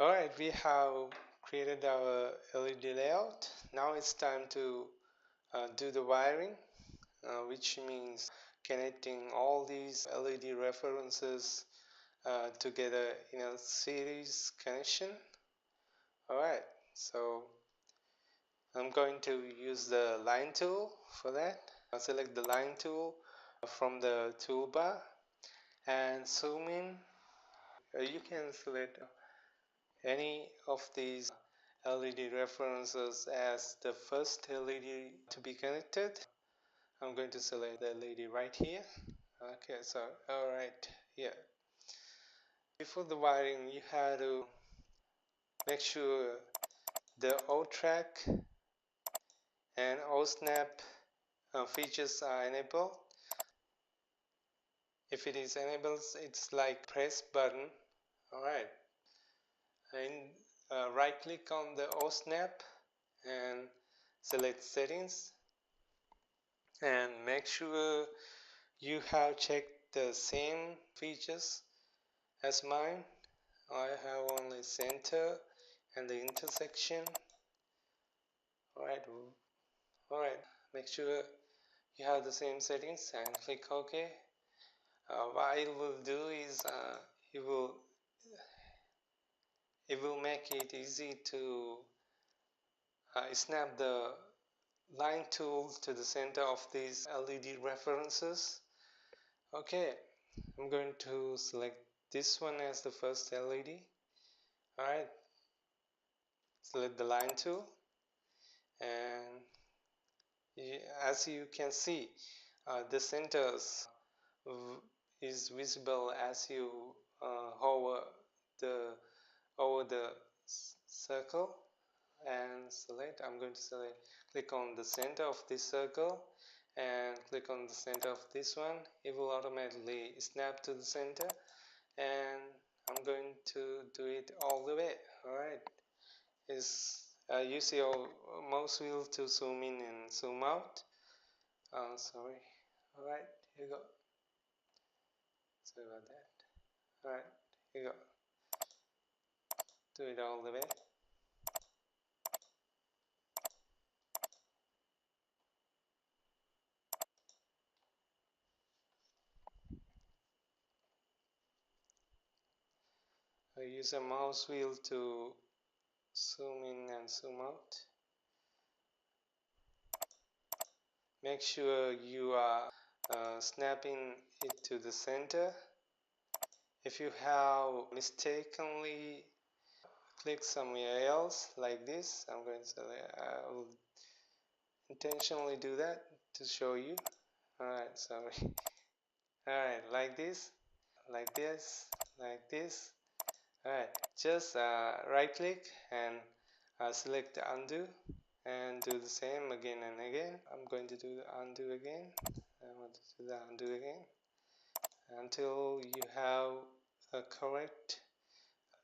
Alright, we have created our LED layout. Now it's time to do the wiring, which means connecting all these LED references together in a series connection. Alright, so I'm going to use the line tool for that. I'll select the line tool from the toolbar and zoom in. You can select any of these LED references as the first LED to be connected. I'm going to select the LED right here. Okay, so alright, here. Before the wiring, you have to make sure the O-track and Osnap features are enabled. If it is enabled, it's like press button. Alright, and right click on the Osnap and select settings and make sure you have checked the same features as mine. I have only center and the intersection. Alright, make sure you have the same settings and click OK. What it will do is it will make it easy to snap the line tool to the center of these LED references. Okay, I'm going to select this one as the first LED. Alright, select the line tool, and as you can see, the centers is visible as you hover over the circle and select. I'm going to select, click on the center of this circle and click on the center of this one. It will automatically snap to the center, and I'm going to do it all the way. Alright, use your mouse wheel to zoom in and zoom out. Sorry. Alright, here you go. Sorry about that. Alright, here you go. Do it all the way. I use a mouse wheel to zoom in and zoom out. Make sure you are snapping it to the center. If you have mistakenly clicked somewhere else like this, I will intentionally do that to show you. Alright, sorry. Alright, like this, like this, like this. Alright, just right click and select undo and do the same again and again. I'm going to do the undo again. I want to do the undo again until you have a correct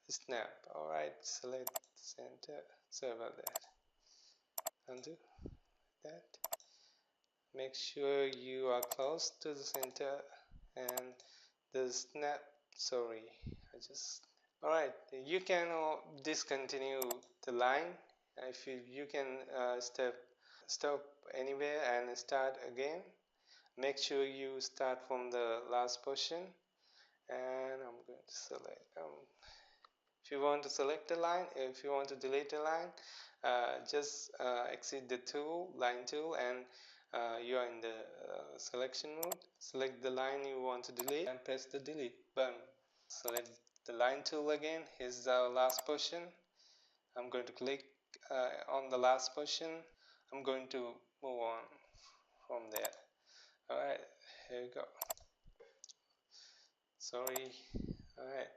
snap. Alright, select center. Sorry about that. Undo that. Make sure you are close to the center and the snap. Sorry, Alright, you can discontinue the line. If you can stop anywhere and start again. Make sure you start from the last portion, and I'm going to select. If you want to select a line, if you want to delete a line, just exit the line tool, and you are in the selection mode. Select the line you want to delete and press the delete button. Select the line tool again. Here's the last portion. I'm going to click on the last portion. I'm going to move on from there. Alright, here we go. Sorry. Alright.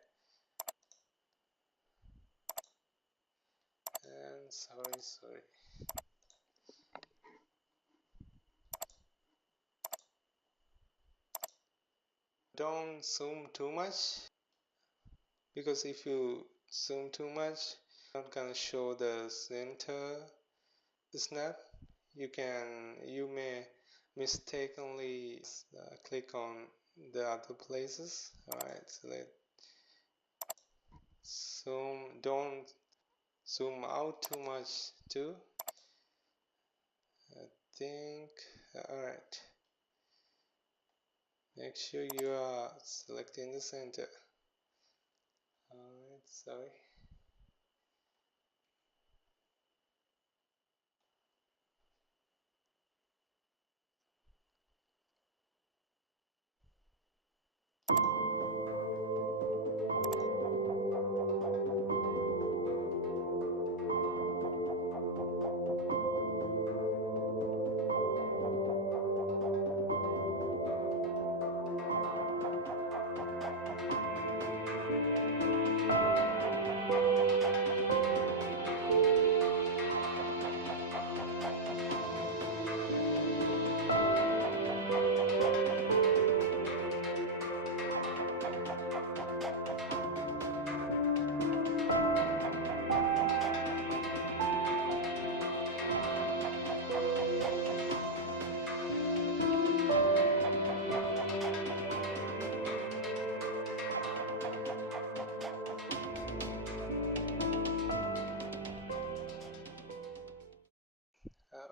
And sorry. Don't zoom too much, because if you zoom too much, not gonna show the center snap. You may mistakenly click on the other places. Alright, Don't zoom out too much too. I think, alright. Make sure you are selecting the center. Alright, sorry.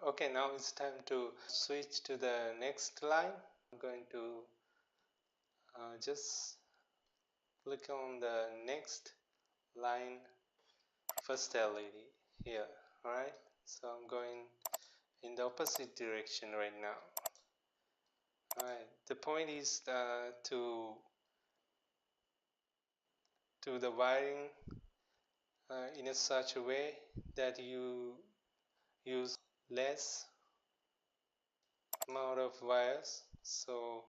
Okay, now it's time to switch to the next line. I'm going to just click on the next line, first LED here. Alright, so I'm going in the opposite direction right now. Alright, the point is to do the wiring in a such a way that you use less amount of wires. So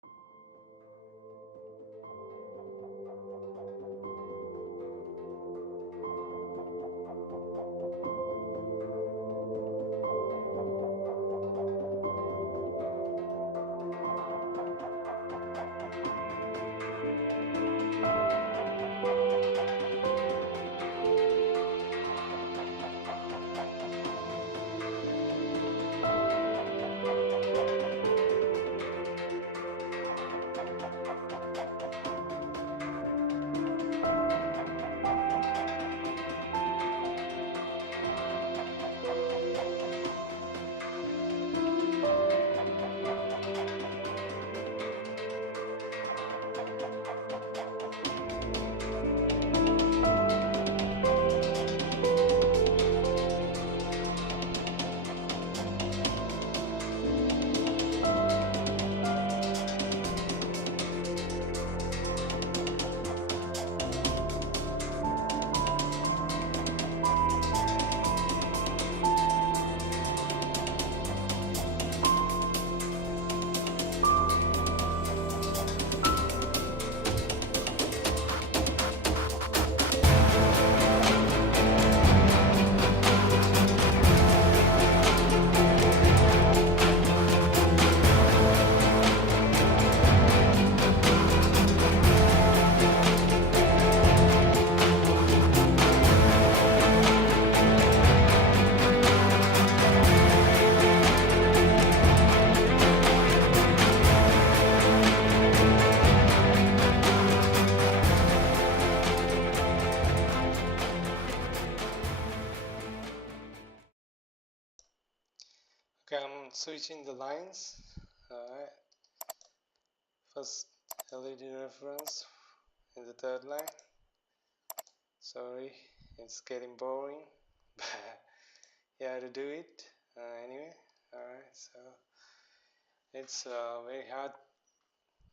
okay, I'm switching the lines. Alright, first LED reference in the third line. Sorry, it's getting boring, but you have to do it anyway. Alright, so it's very hard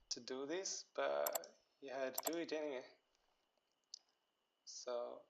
to do this, but you have to do it anyway. So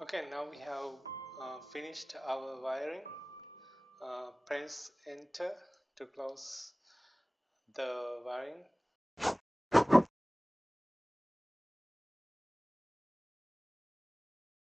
Okay, now we have finished our wiring. Press enter to close the wiring